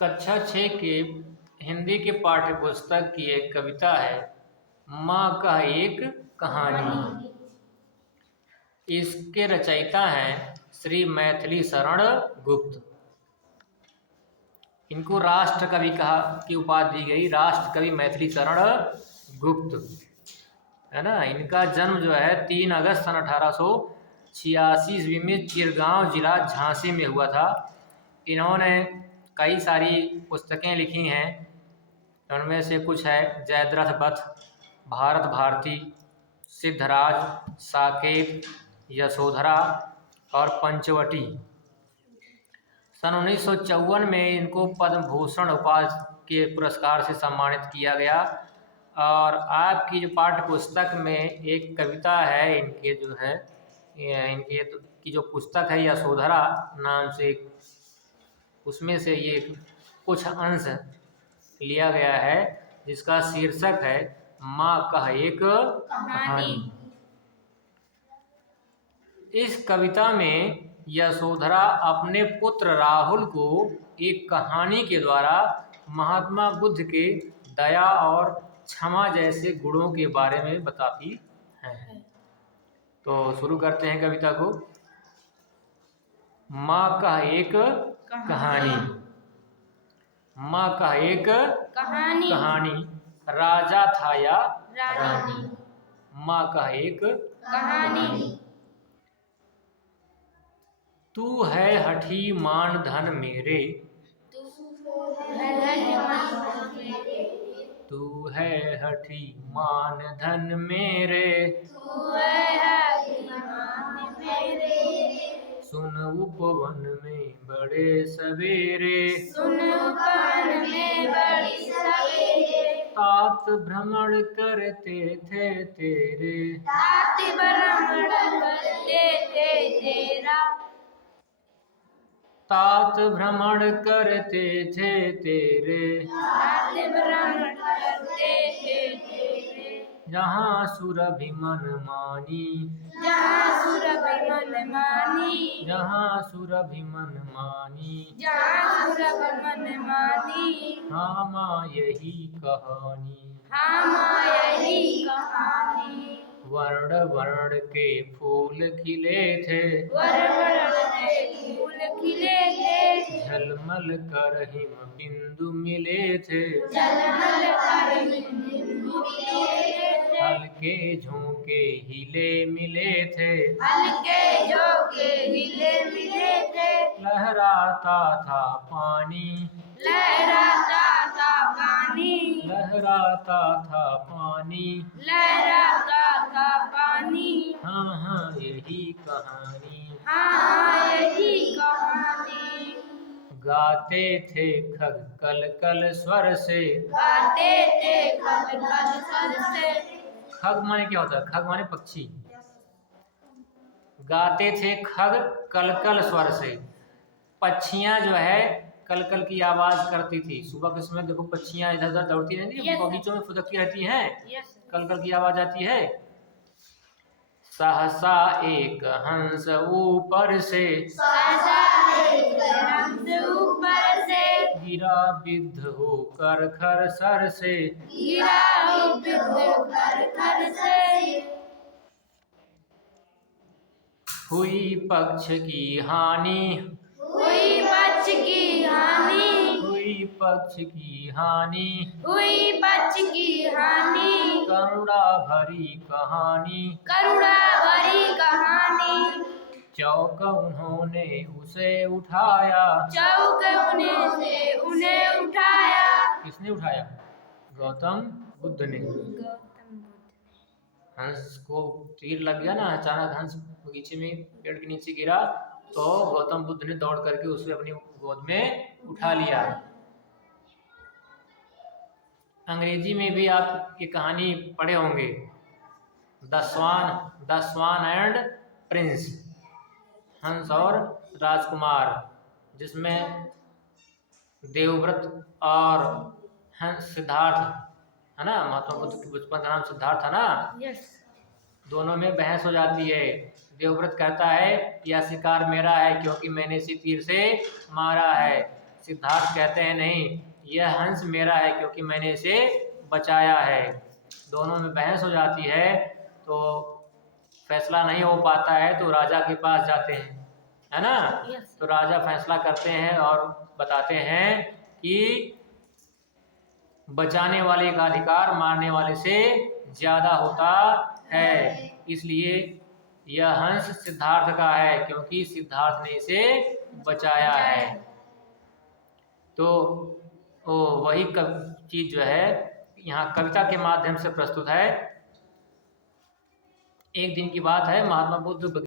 कक्षा 6 के हिंदी के पाठ्य पुस्तक की एक कविता है माँ का एक कहानी। इसके रचयिता हैं श्री मैथिली शरण गुप्त। इनको राष्ट्र कवि कहा की उपाधि दी गई, राष्ट्र कवि मैथिली शरण गुप्त, है ना। इनका जन्म जो है 3 अगस्त सन 1886 ईस्वी में चिरगांव जिला झांसी में हुआ था। इन्होंने कई सारी पुस्तकें लिखी हैं। उनमें से कुछ है जयद्रथ पथ, भारत भारती, सिद्धराज, साकेत, यशोधरा और पंचवटी। सन 1954 में इनको पद्म भूषण उपाधि के पुरस्कार से सम्मानित किया गया। और आपकी जो पाठ्य पुस्तक में एक कविता है इनके जो है इनके की जो पुस्तक है यशोधरा नाम से, उसमें से ये कुछ अंश लिया गया है जिसका शीर्षक है माँ का एक कहानी। इस कविता में यशोधरा अपने पुत्र राहुल को एक कहानी के द्वारा महात्मा बुद्ध के दया और क्षमा जैसे गुणों के बारे में बताती है। तो शुरू करते हैं कविता को। माँ का एक कहानी। माँ का एक कहानी। राजा था या रानी। माँ का एक कहानी। तू है हठी मान धन मेरे, तू है हठी मान धन मेरे, सुन उपवन में बड़े सवेरे, तात भ्रमण करते थे तेरे, तात भ्रमण करते थे तेरे, जहाँ सुरभि मन मानी, जहाँ सुरभि मन मानी, हाँ माँ यही कहानी। वर्ण वर्ण के फूल खिले थे, झलमल कर हिम बिंदु मिले थे, हल्के झोंके हिले मिले थे, लहराता था पानी, लहराता था पानी, हाँ हाँ यही कहानी। गाते थे खग कल कल स्वर से, खग माने क्या होता है? खग माने पक्षी। गाते थे खग कल कल स्वर से, पक्षियां जो है कल कल की आवाज करती थी। सुबह के समय देखो पक्षियां इधर उधर दौड़ती रहती है, बगीचों में फुदकती रहती हैं, कल कल की आवाज आती है। सहसा एक हंस ऊपर से, गिरा बिद्ध होकर खर सर से, हुई पक्ष की हानि, हुई पक्ष की हानि, करुणा भरी कहानी, चौक उन्होंने उसे उठाया, किसने उठाया? गौतम बुद्ध ने। हंस को तीर लग गया ना, अचानक हंस बगीचे में पेड़ के नीचे गिरा तो गौतम बुद्ध ने दौड़ करके उसे अपनी गोद में उठा लिया। अंग्रेजी में भी आप ये कहानी पढ़े होंगे, द स्वान एंड प्रिंस, हंस और राजकुमार, जिसमें देवव्रत और हंस सिद्धार्थ, है ना, महात्मा बुद्ध के बचपन का नाम सिद्धार्थ था ना। दोनों में बहस हो जाती है। देवव्रत कहता है यह शिकार मेरा है क्योंकि मैंने इसे तीर से मारा है। सिद्धार्थ कहते हैं नहीं, यह हंस मेरा है क्योंकि मैंने इसे बचाया है। दोनों में बहस हो जाती है, तो फैसला नहीं हो पाता है तो राजा के पास जाते हैं, है ना। तो राजा फैसला करते हैं और बताते हैं कि बचाने वाले का अधिकार मारने वाले से ज्यादा होता है, इसलिए यह हंस सिद्धार्थ का है क्योंकि सिद्धार्थ ने इसे बचाया है। तो वही चीज जो है यहाँ कविता के माध्यम से प्रस्तुत है। एक दिन की बात है, महात्मा बुद्ध